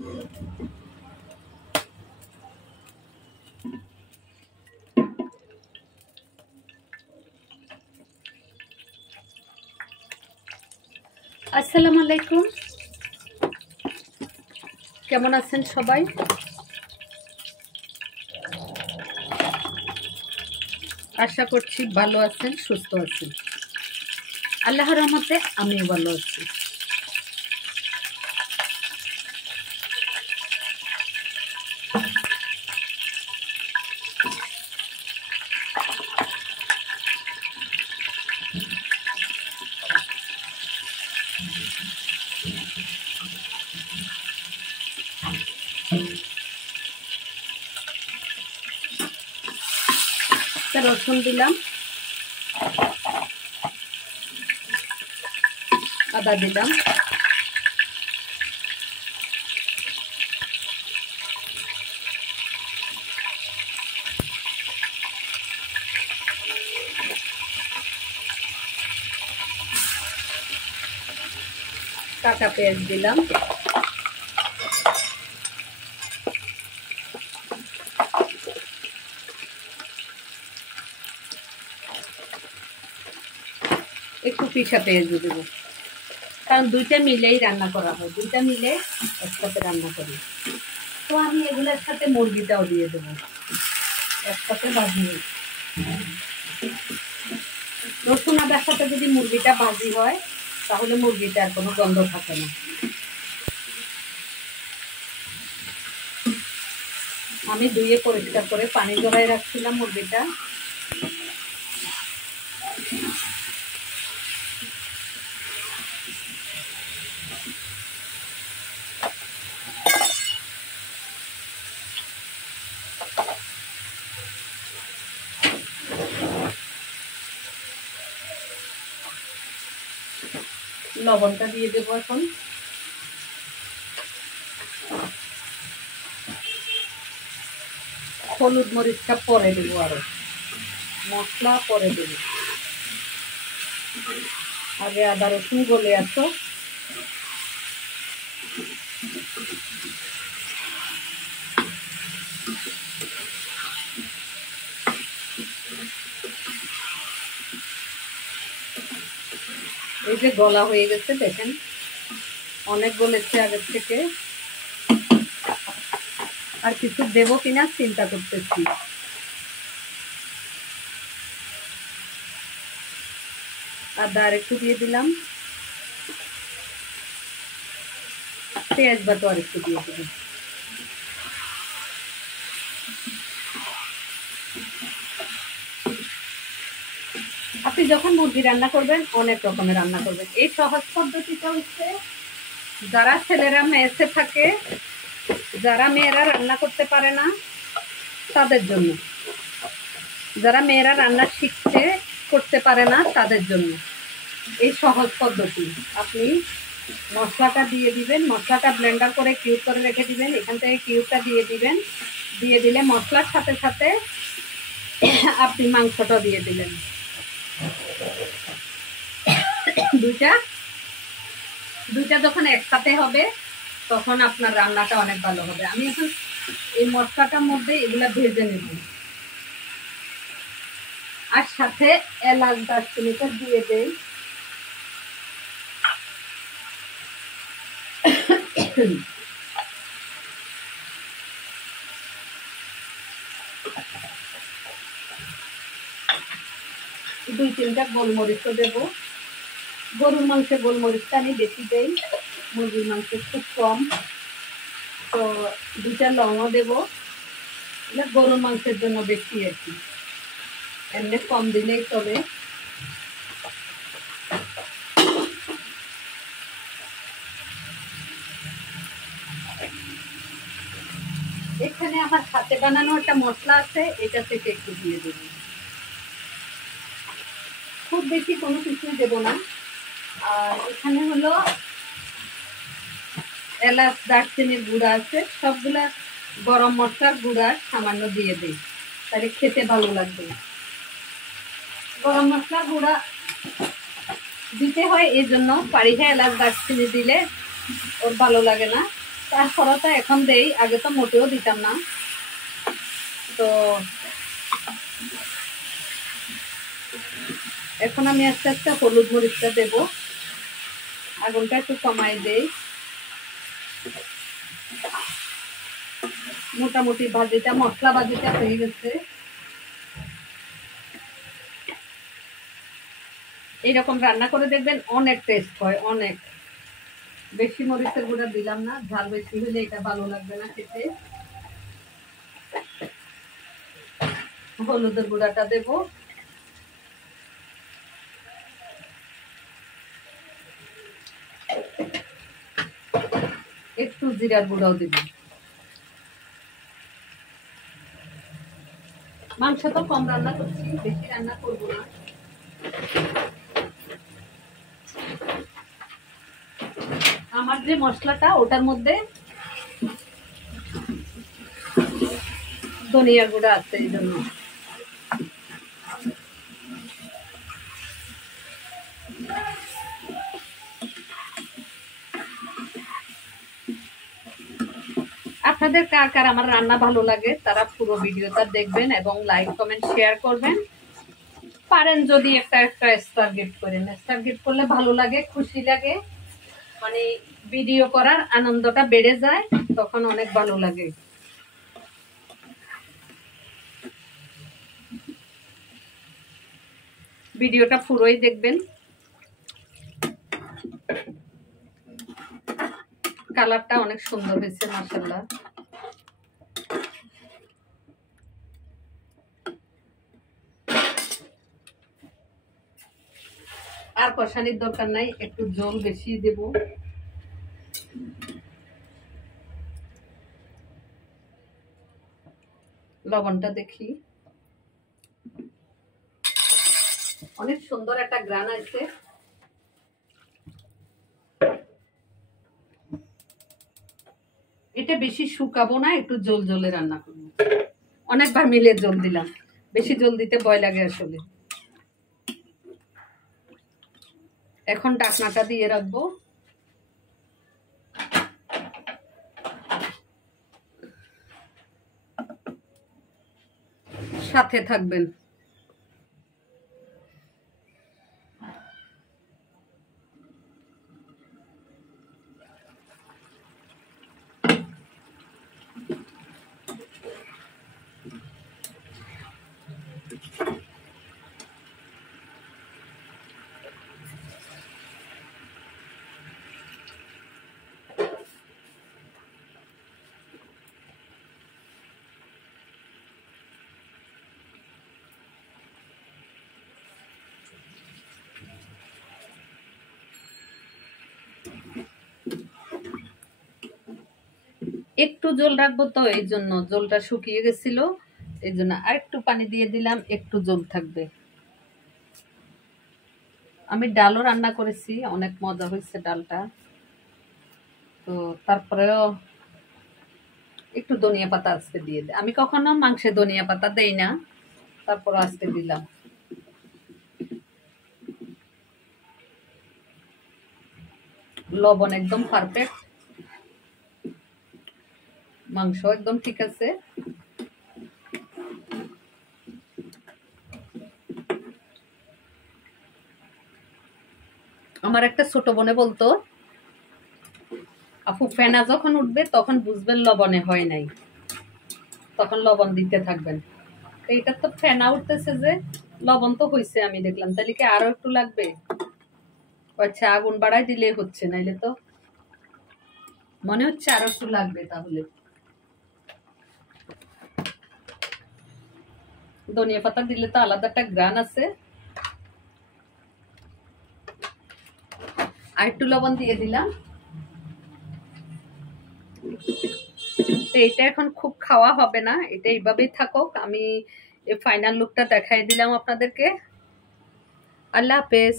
আসসালামু আলাইকুম, কেমন আছেন সবাই? আশা করছি ভালো আছেন, সুস্থ আছেন। আল্লাহর রহমতে আমিও ভালো আছি। রসুন দিলাম, আদা দিলাম, কাঁচা পেঁয়াজ দিলাম, একটু পিসা পেঁয়াজ দিয়ে দেবো, কারণ দুইটা মিলেই রান্না করা হয়, দুইটা মিলে একসাথে রান্না করি। তো আমি এগুলোর সাথে মুরগিটাও দিয়ে দেবো, একসাথে ভাজি। রসুন আদার সাথে যদি মুরগিটা ভাজি হয় তাহলে মুরগিটার কোনো গন্ধ থাকে না। আমি ধুয়ে পরিষ্কার করে পানি জড়াই রাখছিলাম মুরগিটা। লবণটা দিয়ে দেবো এখন। হলুদ মরিচটা পরে দেবো, আরো মশলা পরে দেবো। আগে আদা রসুন গলে আসো। এই যে গলা হয়ে গেছে, দেখেন অনেক গলেছে আগের থেকে। আর কিছু দেবো কিনা চিন্তা করতেছি। আদা আর একটু দিয়ে দিলাম, পেঁয়াজ বাটা আর একটু দিয়ে দিলাম। আপনি যখন মুরগি রান্না করবেন অনেক রকমের রান্না করবেন। এই সহজ পদ্ধতিটা হচ্ছে যারা ছেলেরা মেসে থাকে, যারা মেয়েরা রান্না করতে পারে না তাদের জন্য, যারা মেয়েরা রান্না শিখতে করতে পারে না তাদের জন্য এই সহজ পদ্ধতি। আপনি মশলাটা দিয়ে দিবেন, মশলাটা ব্লেন্ডার করে কিউব করে রেখে দিবেন, এখান থেকে কিউবটা দিয়ে দিবেন। দিয়ে দিলে মশলার সাথে সাথে আপনি মাংসটা দিয়ে দিলেন। দুইটা যখন একসাথে হবে তখন আপনার রান্নাটা অনেক ভালো হবে। আমি এখন এই মশলাটার মধ্যে এগুলা ভেজে নেব, আর সাথে এলাচ দারচিনিটা দিয়ে দেই। দুই তিনটা গোলমরিচও দেবো। গরুর মাংসে গোলমরিচটা আমি বেশি দেই, মুরগির মাংসে খুব কম। তো দুইটা লবঙ্গ দেবো, গরুর মাংসের জন্য বেশি আর কি, এমনি কম দিলেই চলে। এখানে আমার হাতে বানানো একটা মশলা আছে, এটা থেকে একটু দিয়ে দেবো। খুব বেশি কোনো কিছু দেবো না। আর এখানে হলো এলাচ দারচিনির গুঁড়া আছে, সবগুলা গরম মশলার গুঁড়া সামান্য দিয়ে দিই, তাহলে খেতে ভালো লাগবে। গরম মশলার গুঁড়া দিতে হয় এই জন্য, পারিহে এলাচ দারচিনি দিলে ওর ভালো লাগে না। তারপরে তো এখন দেই, আগে তো মোটেও দিতাম না। তো এখন আমি আস্তে আস্তে হলুদ মরিচটা দেব, আগুনটা একটু কমাই দেই। মোটামুটি ভাজিটা, মশলা ভাজিটা হয়ে গেছে। এইরকম রান্না করে দেখবেন, অনেক টেস্ট হয়, অনেক। বেশি মরিচের গুঁড়া দিলাম না, ঝাল বেশি হলে এটা ভালো লাগবে না খেতে। হলুদের গুঁড়াটা দেব, একটু জিরার গুঁড়াও দেব। মাংস তো কম রান্না করছি, বেশি রান্না করবো না। আমার যে মশলাটা, ওটার মধ্যে ধনিয়া গুঁড়া আছে, এই জন্য। আপনাদের কার কার আমার রান্না ভালো লাগে তারা পুরো ভিডিওটা দেখবেন এবং লাইক কমেন্ট শেয়ার করবেন। পারেন যদি একটা স্টার গিফট করেন, স্টার গিফট করলে ভালো লাগে, খুশি লাগে, মানে ভিডিও করার আনন্দটা বেড়ে যায়, তখন অনেক ভালো লাগে। ভিডিওটা পুরোই দেখবেন। কালারটা অনেক সুন্দর হয়েছে, মাশাআল্লাহ। আর কষানির দরকার নাই, একটু জল বেশি দেব। লবণটা দেখি, অনেক সুন্দর একটা গ্রান আছে। এটা বেশি শুকাবো না, একটু জল জলে রান্না করবো। অনেকবার মিলে জল দিলাম, বেশি জল দিতে ভয় লাগে আসলে। এখন ঢাকনাটা দিয়ে রাখবো। সাথে থাকবেন। একটু জল রাখবো তো, এই জন্য জলটা শুকিয়ে গেছিল, এই জন্য আর একটু পানি দিয়ে দিলাম, একটু জল থাকবে। আমি ডালও রান্না করেছি, অনেক মজা হয়েছে ডালটা। তো তারপরেও একটু ধনিয়া পাতা আজকে দিয়ে দে, আমি কখনো মাংসে ধনিয়া পাতা দেই না, তারপর আজকে দিলাম। লবণ একদম পারফেক্ট, মাংস একদম ঠিক আছে। আমার একটা ছোট বোনে বলতো, আপু ফেনা যখন উঠবে তখন বুঝবেন লবণে হয় নাই, তখন লবণ দিতে থাকবেন। এইটা তো ফেনা উঠতেছে, যে লবণ তো হয়েছে আমি দেখলাম, তাহলে কি আরো একটু লাগবে? আচ্ছা, আগুন বাড়াই দিলে হচ্ছে, নাইলে তো মনে হচ্ছে আরো একটু লাগবে। তাহলে ধনিয়া পাতা দিলে তো আলাদা একটা গ্রান আছে। আর একটু লবণ দিয়ে দিলাম। তো এটা এখন খুব খাওয়া হবে না, এটা এইভাবেই থাকুক। আমি এই ফাইনাল লুকটা দেখাই দিলাম আপনাদেরকে। আল্লাহ হাফেজ।